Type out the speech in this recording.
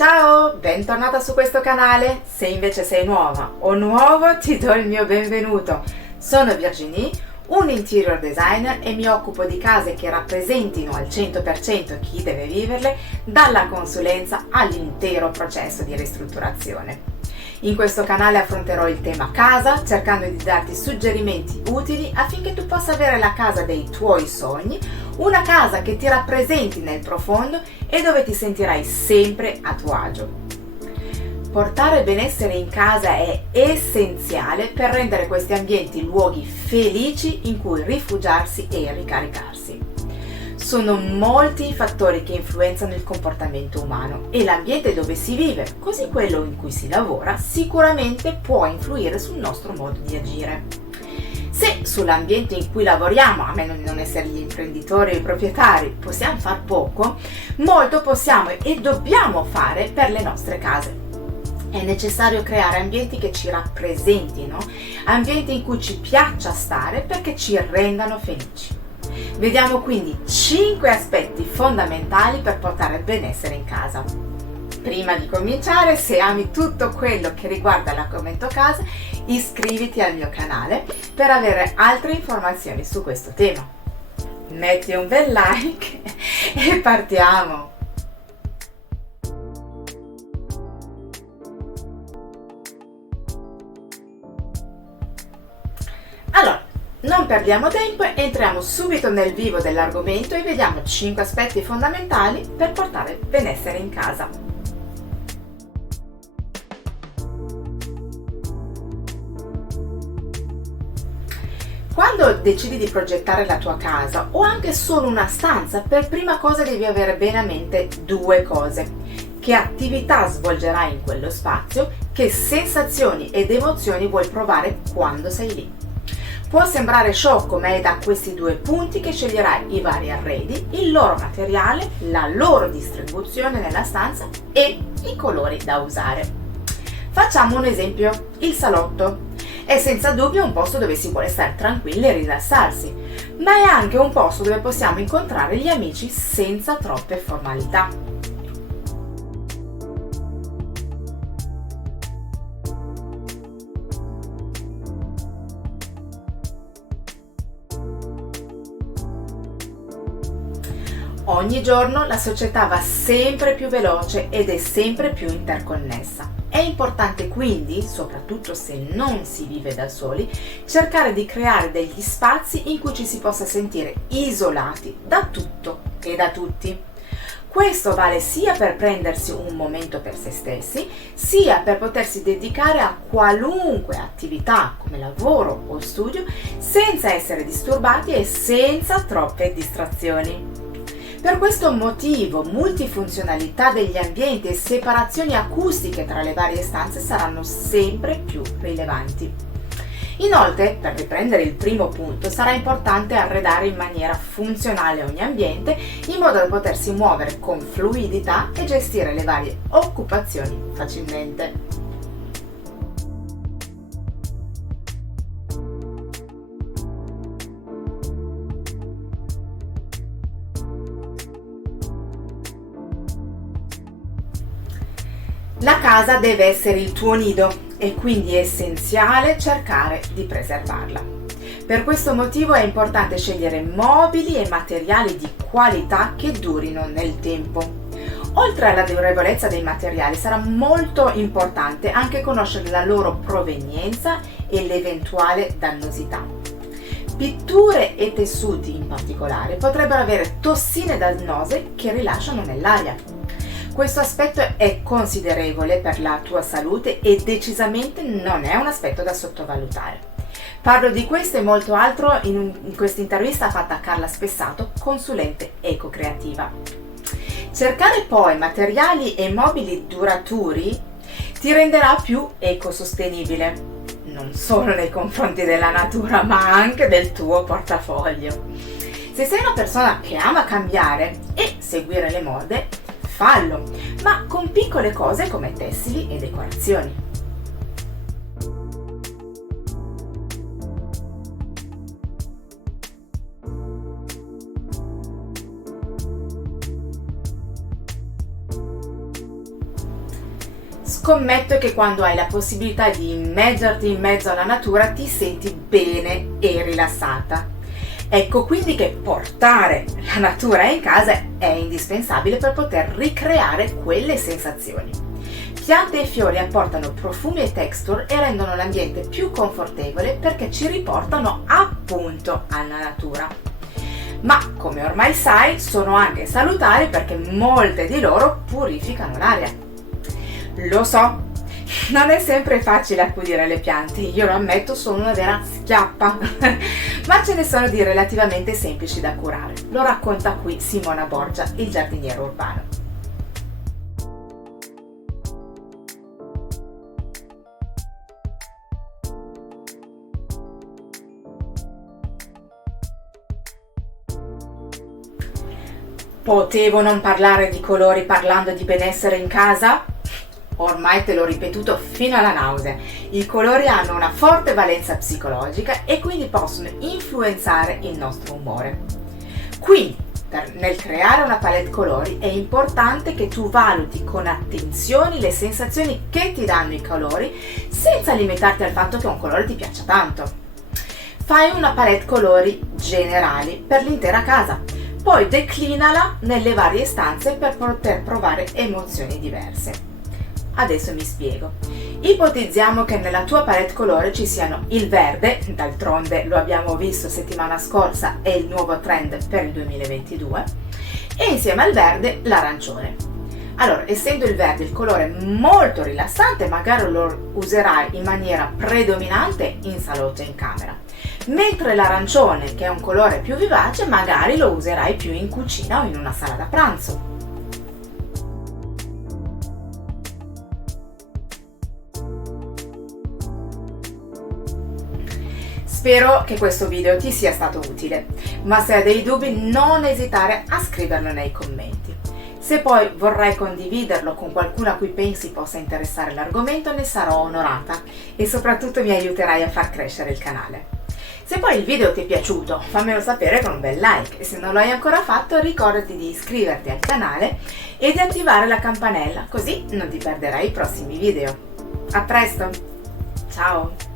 Ciao, bentornata su questo canale. Se invece sei nuova o nuovo, ti do il mio benvenuto. Sono Virginie, un interior designer e mi occupo di case che rappresentino al 100% chi deve viverle, dalla consulenza all'intero processo di ristrutturazione. In questo canale affronterò il tema casa, cercando di darti suggerimenti utili affinché tu possa avere la casa dei tuoi sogni, una casa che ti rappresenti nel profondo e dove ti sentirai sempre a tuo agio. Portare benessere in casa è essenziale per rendere questi ambienti luoghi felici in cui rifugiarsi e ricaricarsi. Sono molti i fattori che influenzano il comportamento umano e l'ambiente dove si vive, così quello in cui si lavora, sicuramente può influire sul nostro modo di agire. Se sull'ambiente in cui lavoriamo, a meno di non essere gli imprenditori o i proprietari, possiamo far poco, molto possiamo e dobbiamo fare per le nostre case. È necessario creare ambienti che ci rappresentino, ambienti in cui ci piaccia stare perché ci rendano felici. Vediamo quindi 5 aspetti fondamentali per portare benessere in casa. Prima di cominciare, se ami tutto quello che riguarda l'argomento casa, iscriviti al mio canale per avere altre informazioni su questo tema. Metti un bel like e partiamo! Allora, non perdiamo tempo, entriamo subito nel vivo dell'argomento e vediamo 5 aspetti fondamentali per portare benessere in casa. Quando decidi di progettare la tua casa o anche solo una stanza, per prima cosa devi avere bene a mente due cose: che attività svolgerai in quello spazio, che sensazioni ed emozioni vuoi provare quando sei lì. Può sembrare sciocco, ma è da questi due punti che sceglierai i vari arredi, il loro materiale, la loro distribuzione nella stanza e i colori da usare. Facciamo un esempio: il salotto. È senza dubbio un posto dove si vuole stare tranquilli e rilassarsi, ma è anche un posto dove possiamo incontrare gli amici senza troppe formalità. Ogni giorno la società va sempre più veloce ed è sempre più interconnessa. È importante quindi, soprattutto se non si vive da soli, cercare di creare degli spazi in cui ci si possa sentire isolati da tutto e da tutti. Questo vale sia per prendersi un momento per se stessi, sia per potersi dedicare a qualunque attività come lavoro o studio senza essere disturbati e senza troppe distrazioni. Per questo motivo, multifunzionalità degli ambienti e separazioni acustiche tra le varie stanze saranno sempre più rilevanti. Inoltre, per riprendere il primo punto, sarà importante arredare in maniera funzionale ogni ambiente in modo da potersi muovere con fluidità e gestire le varie occupazioni facilmente. La casa deve essere il tuo nido e quindi è essenziale cercare di preservarla. Per questo motivo è importante scegliere mobili e materiali di qualità che durino nel tempo. Oltre alla durevolezza dei materiali, sarà molto importante anche conoscere la loro provenienza e l'eventuale dannosità. Pitture e tessuti in particolare potrebbero avere tossine dannose che rilasciano nell'aria. Questo aspetto è considerevole per la tua salute e decisamente non è un aspetto da sottovalutare. Parlo di questo e molto altro in questa intervista fatta a Carla Spessato, consulente eco-creativa. Cercare poi materiali e mobili duraturi ti renderà più ecosostenibile, non solo nei confronti della natura, ma anche del tuo portafoglio. Se sei una persona che ama cambiare e seguire le mode, fallo, ma con piccole cose come tessili e decorazioni. Scommetto che quando hai la possibilità di immergerti in mezzo alla natura ti senti bene e rilassata. Ecco quindi che portare la natura in casa è indispensabile per poter ricreare quelle sensazioni. Piante e fiori apportano profumi e texture e rendono l'ambiente più confortevole perché ci riportano appunto alla natura. Ma come ormai sai, sono anche salutari perché molte di loro purificano l'aria. Lo so, non è sempre facile accudire le piante, io lo ammetto, sono una vera schiappa, ma ce ne sono di relativamente semplici da curare. Lo racconta qui Simona Borgia, il giardiniere urbano. Potevo non parlare di colori parlando di benessere in casa? Ormai te l'ho ripetuto fino alla nausea. I colori hanno una forte valenza psicologica e quindi possono influenzare il nostro umore. Quindi, nel creare una palette colori è importante che tu valuti con attenzione le sensazioni che ti danno i colori senza limitarti al fatto che un colore ti piaccia tanto. Fai una palette colori generali per l'intera casa, poi declinala nelle varie stanze per poter provare emozioni diverse. Adesso mi spiego. Ipotizziamo che nella tua palette colore ci siano il verde, d'altronde lo abbiamo visto settimana scorsa, è il nuovo trend per il 2022, e insieme al verde l'arancione. Allora, essendo il verde il colore molto rilassante, magari lo userai in maniera predominante in salotto e in camera, mentre l'arancione, che è un colore più vivace, magari lo userai più in cucina o in una sala da pranzo. Spero che questo video ti sia stato utile, ma se hai dei dubbi non esitare a scriverlo nei commenti. Se poi vorrai condividerlo con qualcuno a cui pensi possa interessare l'argomento, ne sarò onorata e soprattutto mi aiuterai a far crescere il canale. Se poi il video ti è piaciuto, fammelo sapere con un bel like e se non lo hai ancora fatto ricordati di iscriverti al canale e di attivare la campanella, così non ti perderai i prossimi video. A presto! Ciao!